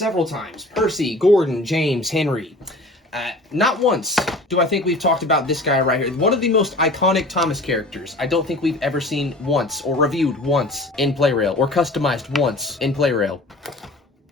several times. Percy, Gordon, James, Henry. Not once do I think we've talked about this guy right here. One of the most iconic Thomas characters. I don't think we've ever seen once, or reviewed once in Plarail, or customized once in Plarail.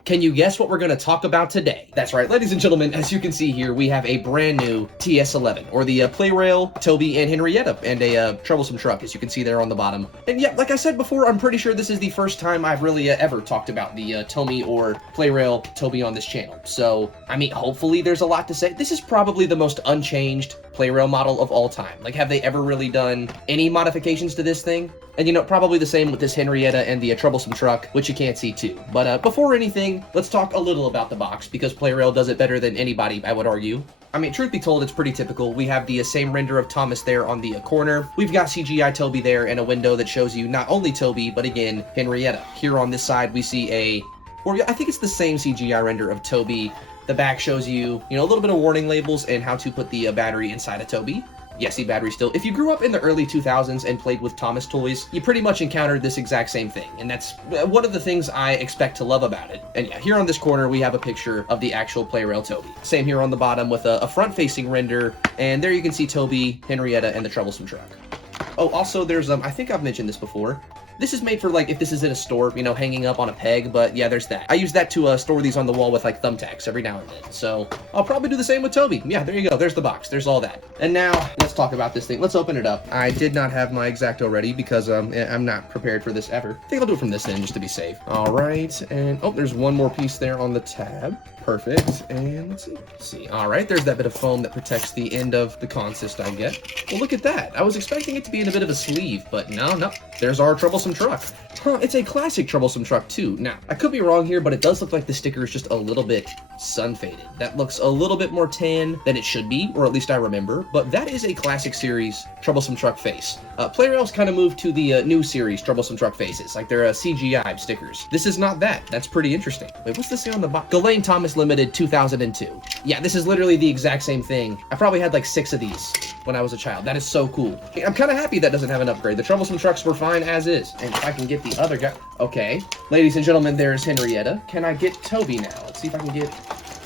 Can you guess what we're going to talk about today? That's right, ladies and gentlemen, as you can see here, we have a brand new TS11, or the Plarail, Toby, and Henrietta, and a troublesome truck, as you can see there on the bottom. And yeah, like I said before, I'm pretty sure this is the first time I've really ever talked about the TOMY or Plarail Toby on this channel. So, I mean, hopefully there's a lot to say. This is probably the most unchanged Plarail model of all time. Like, have they ever really done any modifications to this thing? And, you know, probably the same with this Henrietta and the troublesome truck, which you can't see too. But before anything, let's talk a little about the box, because Plarail does it better than anybody, I would argue. I mean, truth be told, it's pretty typical. We have the same render of Thomas there on the corner. We've got CGI Toby there and a window that shows you not only Toby, but again, Henrietta. Here on this side, we see or I think it's the same CGI render of Toby. The back shows you, a little bit of warning labels and how to put the battery inside of Toby. Yeah, see, battery still. If you grew up in the early 2000s and played with Thomas toys, you pretty much encountered this exact same thing. And that's one of the things I expect to love about it. And yeah, here on this corner, we have a picture of the actual Plarail Toby. Same here on the bottom with a front-facing render. And there you can see Toby, Henrietta, and the troublesome truck. Oh, also there's, I think I've mentioned this before. This is made for, like, if this is in a store, hanging up on a peg, but yeah, there's that. I use that to store these on the wall with, like, thumbtacks every now and then, so I'll probably do the same with Toby. Yeah, there you go. There's the box. There's all that. And now, let's talk about this thing. Let's open it up. I did not have my X-Acto ready because I'm not prepared for this ever. I think I'll do it from this end just to be safe. All right, and, oh, there's one more piece there on the tab. Perfect, and let's see. All right, there's that bit of foam that protects the end of the consist I get. Well, look at that. I was expecting it to be in a bit of a sleeve, but no. There's our troublesome truck. Huh, it's a classic troublesome truck too. Now, I could be wrong here, but it does look like the sticker is just a little bit sun-faded. That looks a little bit more tan than it should be, or at least I remember, but that is a classic series troublesome truck face. Plarail's kind of moved to the new series troublesome truck faces, like they're CGI stickers. This is not that. That's pretty interesting. Wait, what's this say on the box? Ghislaine Thomas Limited 2002. Yeah, this is literally the exact same thing. I probably had like 6 of these when I was a child. That is so cool. I'm kind of happy that doesn't have an upgrade. The troublesome trucks were fine as is. And if I can get the other guy. Okay, ladies and gentlemen, there's Henrietta. Can I get Toby now? Let's see if I can get,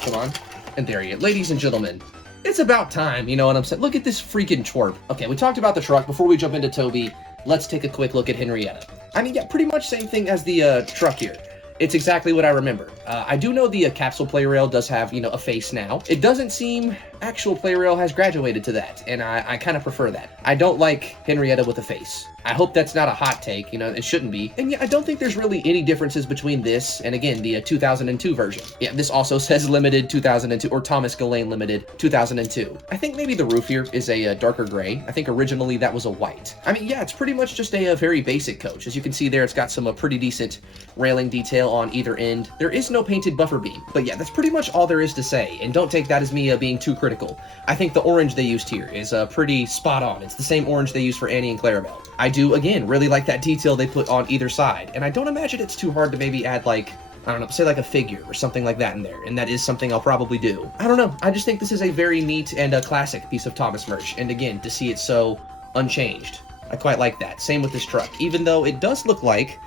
come on. And there you go. Ladies and gentlemen, it's about time, you know what I'm saying? Look at this freaking twerp. Okay, we talked about the truck. Before we jump into Toby, let's take a quick look at Henrietta. I mean, yeah, pretty much same thing as the truck here. It's exactly what I remember. I do know the capsule Plarail does have, a face now. It doesn't seem actual Plarail has graduated to that, and I kind of prefer that. I don't like Henrietta with a face. I hope that's not a hot take, it shouldn't be. And yeah, I don't think there's really any differences between this and, again, the 2002 version. Yeah, this also says Limited 2002, or Thomas Ghislaine Limited 2002. I think maybe the roof here is a darker gray. I think originally that was a white. I mean, yeah, it's pretty much just a very basic coach. As you can see there, it's got some pretty decent railing detail on either end. There is no painted buffer beam, but yeah, that's pretty much all there is to say, and don't take that as me being too critical. I think the orange they used here is pretty spot on. It's the same orange they use for Annie and Clarabelle. I do, again, really like that detail they put on either side, and I don't imagine it's too hard to maybe add, like, I don't know, say like a figure or something like that in there, and that is something I'll probably do. I don't know, I just think this is a very neat and a classic piece of Thomas merch, and again, to see it so unchanged, I quite like that. Same with this truck, even though it does look like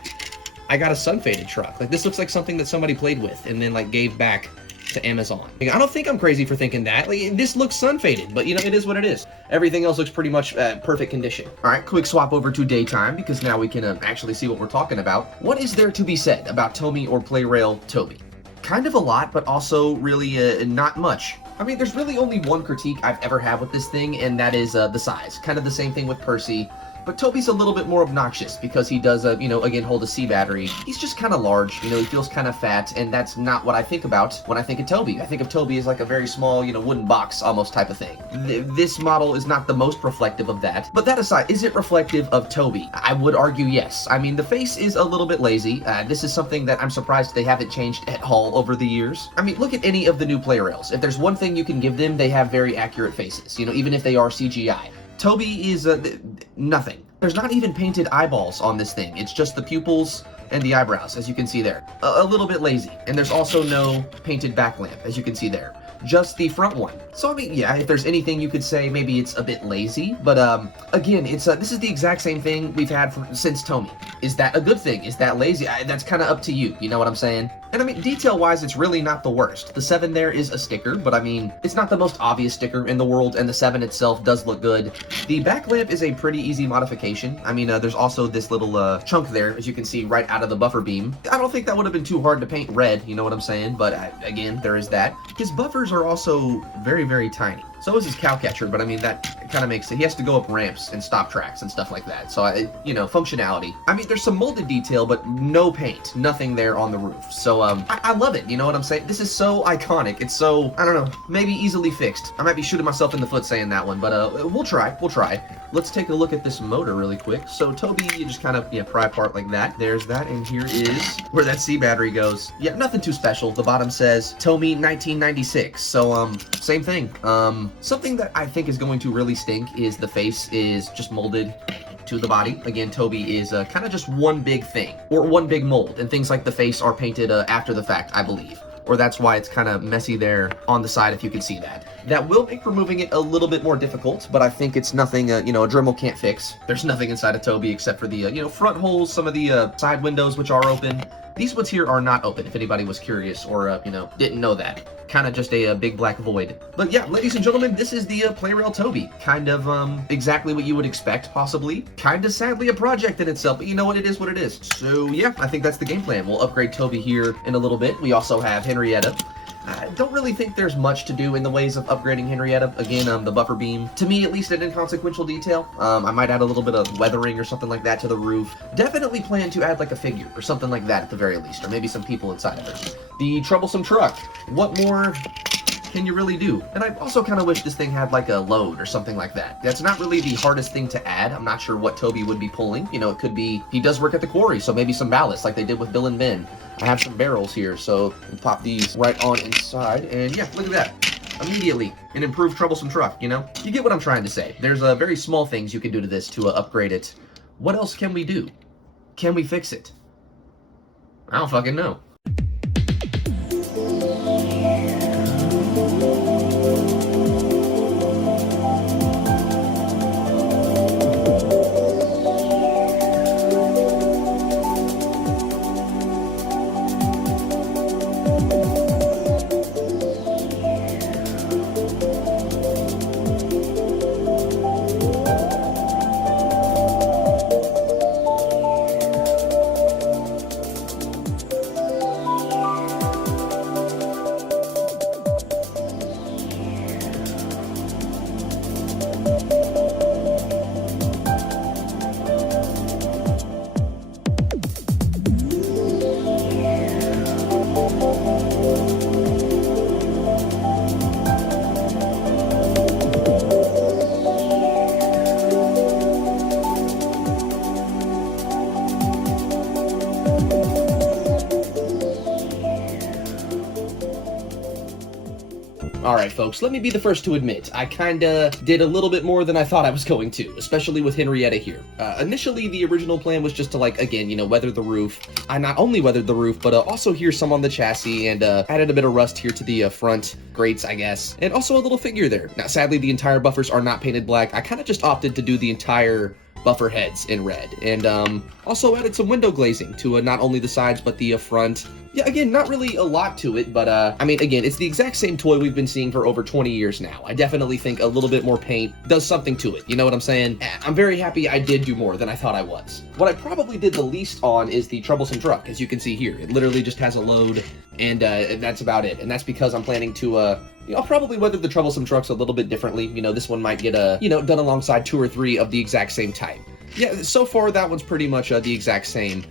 I got a sun-faded truck. Like, this looks like something that somebody played with and then, like, gave back to Amazon. I don't think I'm crazy for thinking that. Like, this looks sun-faded, but, it is what it is. Everything else looks pretty much perfect condition. All right, quick swap over to daytime, because now we can actually see what we're talking about. What is there to be said about TOMY or Plarail Toby? Kind of a lot, but also really not much. I mean, there's really only one critique I've ever had with this thing, and that is the size. Kind of the same thing with Percy. But Toby's a little bit more obnoxious because he does, again, hold a C battery. He's just kind of large, he feels kind of fat, and that's not what I think about when I think of Toby. I think of Toby as like a very small, wooden box almost type of thing. This model is not the most reflective of that. But that aside, is it reflective of Toby? I would argue yes. I mean, the face is a little bit lazy. This is something that I'm surprised they haven't changed at all over the years. I mean, look at any of the new Plarails. If there's one thing you can give them, they have very accurate faces, even if they are CGI. Toby is nothing. There's not even painted eyeballs on this thing. It's just the pupils and the eyebrows, as you can see there. A little bit lazy. And there's also no painted back lamp, as you can see there. Just the front one. So, I mean, yeah, if there's anything you could say, maybe it's a bit lazy. But, again, it's this is the exact same thing we've had since TOMY. Is that a good thing? Is that lazy? That's kind of up to you. You know what I'm saying? And I mean, detail-wise, it's really not the worst. The 7 there is a sticker, but I mean, it's not the most obvious sticker in the world, and the 7 itself does look good. The back lamp is a pretty easy modification. I mean, there's also this little chunk there, as you can see, right out of the buffer beam. I don't think that would have been too hard to paint red, you know what I'm saying? But again, there is that. His buffers are also very, very tiny. So is his cow catcher, but I mean, that kind of makes it, he has to go up ramps and stop tracks and stuff like that. So, you know, functionality. I mean, there's some molded detail, but no paint, nothing there on the roof. So, I love it, you know what I'm saying? This is so iconic. It's so, I don't know, maybe easily fixed. I might be shooting myself in the foot saying that one, but we'll try. Let's take a look at this motor really quick. So, Toby, you just kind of, pry apart like that. There's that, and here is where that C battery goes. Yeah, nothing too special. The bottom says TOMY 1996. So, same thing. Something that I think is going to really stink is the face is just molded to the body. Again, Toby is kind of just one big thing, or one big mold, and things like the face are painted after the fact, I believe. Or that's why it's kind of messy there on the side, if you can see that. That will make removing it a little bit more difficult, but I think it's nothing, a Dremel can't fix. There's nothing inside of Toby except for the, front holes, some of the side windows, which are open. These ones here are not open, if anybody was curious or, didn't know that. Kind of just a big black void. But yeah, ladies and gentlemen, this is the Plarail Toby. Kind of exactly what you would expect, possibly. Kind of sadly a project in itself, but you know what, it is what it is. So yeah, I think that's the game plan. We'll upgrade Toby here in a little bit. We also have Henrietta. I don't really think there's much to do in the ways of upgrading Henrietta. Again, the buffer beam, to me at least, an inconsequential detail. I might add a little bit of weathering or something like that to the roof. Definitely plan to add like a figure or something like that at the very least, or maybe some people inside of it. The troublesome truck. What more can you really do? And I also kind of wish this thing had like a load or something like that. That's not really the hardest thing to add. I'm not sure what Toby would be pulling. It could be, he does work at the quarry, so maybe some ballast like they did with Bill and Ben. I have some barrels here, so we'll pop these right on inside, and yeah, look at that. Immediately, an improved troublesome truck, You get what I'm trying to say. There's very small things you can do to this to upgrade it. What else can we do? Can we fix it? I don't fucking know. Alright folks, let me be the first to admit, I kinda did a little bit more than I thought I was going to, especially with Henrietta here. Initially, the original plan was just to, like, again, weather the roof. I not only weathered the roof, but also here some on the chassis, and added a bit of rust here to the front grates, I guess, and also a little figure there. Now, sadly, the entire buffers are not painted black. I kinda just opted to do the entire buffer heads in red, and also added some window glazing to not only the sides but the front. Yeah, again, not really a lot to it, but I mean, again, it's the exact same toy we've been seeing for over 20 years now. I definitely think a little bit more paint does something to it, you know what I'm saying? I'm very happy I did do more than I thought I was. What I probably did the least on is the troublesome truck, as you can see here. It literally just has a load, and that's about it. And that's because I'm planning to I'll probably weather the troublesome trucks a little bit differently. This one might get done alongside 2 or 3 of the exact same type. Yeah, so far that one's pretty much the exact same.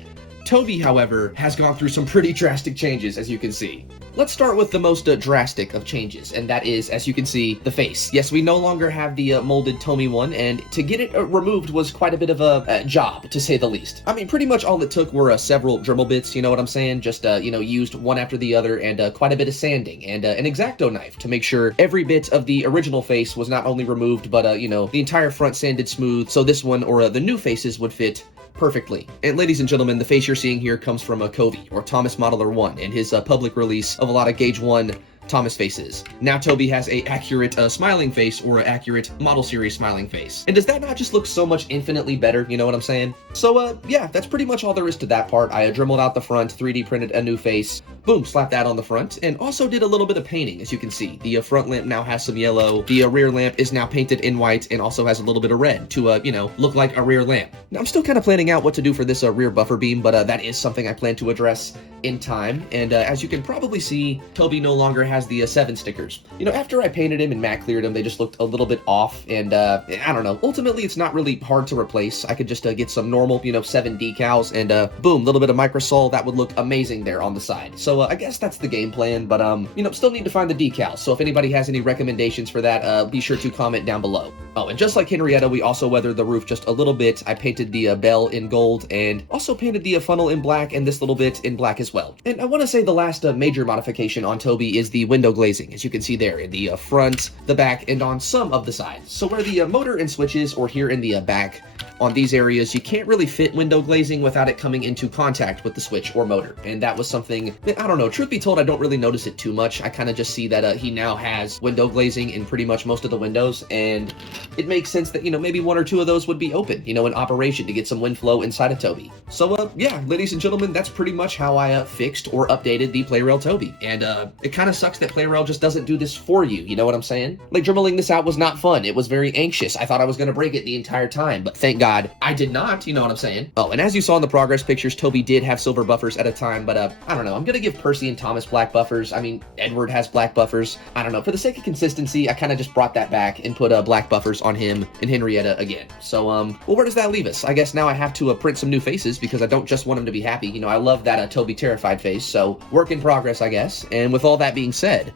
Toby, however, has gone through some pretty drastic changes, as you can see. Let's start with the most drastic of changes, and that is, as you can see, the face. Yes, we no longer have the molded TOMY one, and to get it removed was quite a bit of a job, to say the least. I mean, pretty much all it took were several Dremel bits, you know what I'm saying? Just, used one after the other, and quite a bit of sanding, and an X-Acto knife to make sure every bit of the original face was not only removed, but, the entire front sanded smooth, so this one, or the new faces, would fit perfectly. And ladies and gentlemen, the face you're seeing here comes from Covey, or Thomas Modeler 1, and his public release of a lot of Gauge 1 Thomas face is. Now Toby has a accurate smiling face or an accurate model series smiling face. And does that not just look so much infinitely better? You know what I'm saying? So yeah, that's pretty much all there is to that part. I dremeled out the front, 3D printed a new face, boom, slapped that on the front, and also did a little bit of painting, as you can see. The front lamp now has some yellow. The rear lamp is now painted in white and also has a little bit of red to, you know, look like a rear lamp. Now, I'm still kind of planning out what to do for this rear buffer beam, but that is something I plan to address in time. And as you can probably see, Toby no longer has the 7 stickers. You know, after I painted him and matte cleared him, they just looked a little bit off, and I don't know. Ultimately, it's not really hard to replace. I could just get some normal, you know, 7 decals, and boom, little bit of microsol. That would look amazing there on the side. So I guess that's the game plan, but you know, still need to find the decals. So if anybody has any recommendations for that, be sure to comment down below. Oh, and just like Henrietta, we also weathered the roof just a little bit. I painted the bell in gold and also painted the funnel in black and this little bit in black as well. And I want to say the last major modification on Toby is the window glazing, as you can see there in the front, the back, and on some of the sides. So where the motor and switches, or here in the back, on these areas, you can't really fit window glazing without it coming into contact with the switch or motor. And that was something that, I don't know, truth be told, I don't really notice it too much. I kind of just see that he now has window glazing in pretty much most of the windows, and it makes sense that, you know, maybe 1 or 2 of those would be open, you know, in operation to get some wind flow inside of Toby. So, yeah, ladies and gentlemen, that's pretty much how I fixed or updated the Plarail Toby. And it kind of sucks that Plarail just doesn't do this for you, you know what I'm saying? Like, dremeling this out was not fun. It was very anxious. I thought I was going to break it the entire time, but thank God I did not, you know what I'm saying? Oh, and as you saw in the progress pictures, Toby did have silver buffers at a time, but I don't know. I'm gonna give Percy and Thomas black buffers. I mean, Edward has black buffers. I don't know. For the sake of consistency, I kind of just brought that back and put black buffers on him and Henrietta again. So, well, where does that leave us? I guess now I have to print some new faces because I don't just want him to be happy. You know, I love that Toby terrified face, so work in progress, I guess. And with all that being said,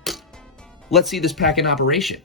let's see this pack in operation.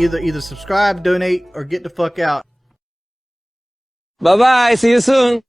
Either subscribe, donate, or get the fuck out. Bye bye. See you soon.